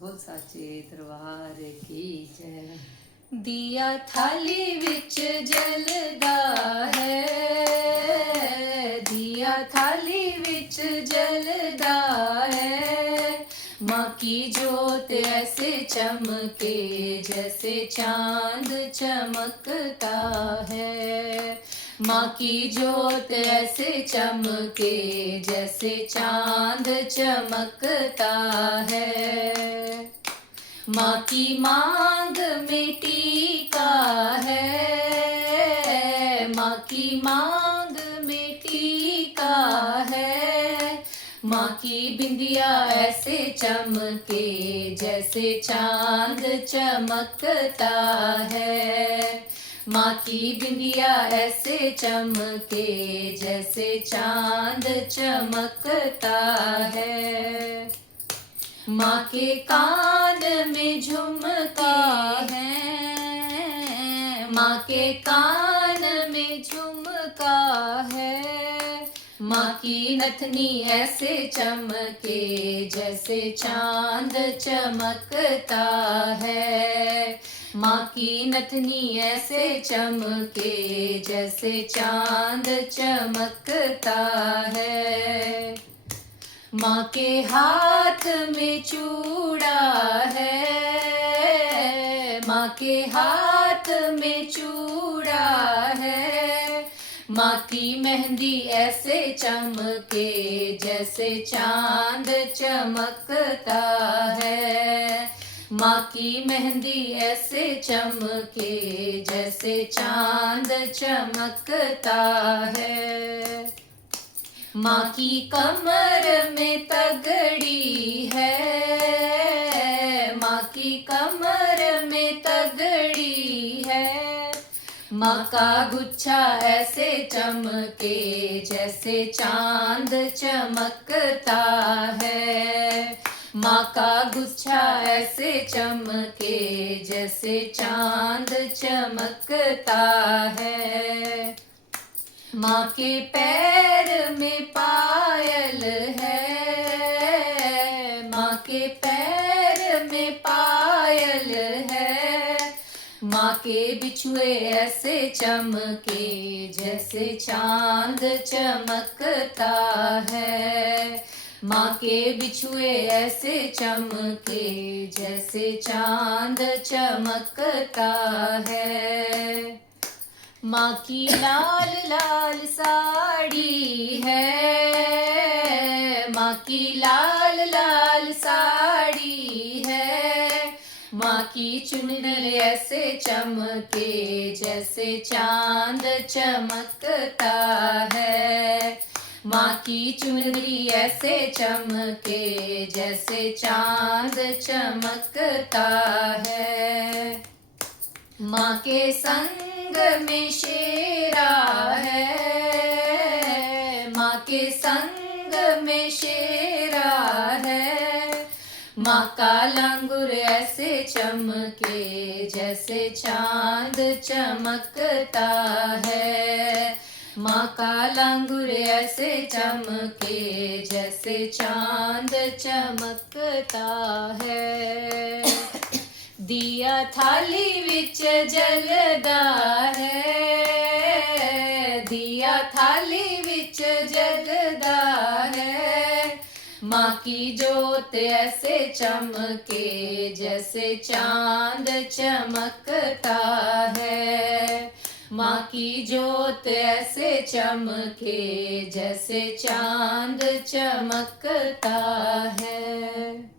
बोल साचे दरबार की जय। दिया थाली विच जलदा है, दिया थाली विच जलदा है। माँ की जोत ऐसे चमके जैसे चांद चमकता है। माँ की जोत ऐसे चमके जैसे चांद चमकता है। माँ की मांग में टीका है, माँ की मांग में टीका है। माँ की बिंदिया ऐसे चमके जैसे चांद चमकता है। माँ की बिंदिया ऐसे चमके जैसे चांद चमकता है। माँ के कान में झुमका है, माँ के कान में झुमका है। माँ की नथनी ऐसे चमके जैसे चांद चमकता है। माँ की नथनी ऐसे चमके जैसे चांद चमकता है। माँ के हाथ में चूड़ा है, माँ के हाथ में चूड़ा है। माँ की मेहंदी ऐसे चमके जैसे चांद चमकता है। माँ की मेहंदी ऐसे चमके जैसे चांद चमकता है। माँ की कमर में तगड़ी है, माँ की कमर में तगड़ी है। माँ का गुच्छा ऐसे चमके जैसे चांद चमकता है। माँ का गुच्छा ऐसे चमके जैसे चांद चमकता है। माँ के पैर में पायल है, माँ के पैर में पायल है। माँ के बिछुए ऐसे चमके जैसे चांद चमकता है। माँ के बिछुए ऐसे चमके जैसे चांद चमकता है। माँ की लाल लाल साड़ी है, माँ की लाल लाल साड़ी है। माँ की चुनरी ऐसे चमके जैसे चांद चमकता है। माँ की चुनरी ऐसे चमके जैसे चांद चमकता है। माँ के संग में शेरा है, माँ के संग में शेरा है। माँ का लंगुर ऐसे चमके जैसे चांद चमकता है। माँ का लंगुर ऐसे चमके जैसे चांद चमकता है। दिया थाली विच जलदा है, दिया थाली विच जलदा है। माँ की जोत ऐसे चमके जैसे चांद चमकता है। माँ की जोत ऐसे चमके जैसे चांद चमकता है।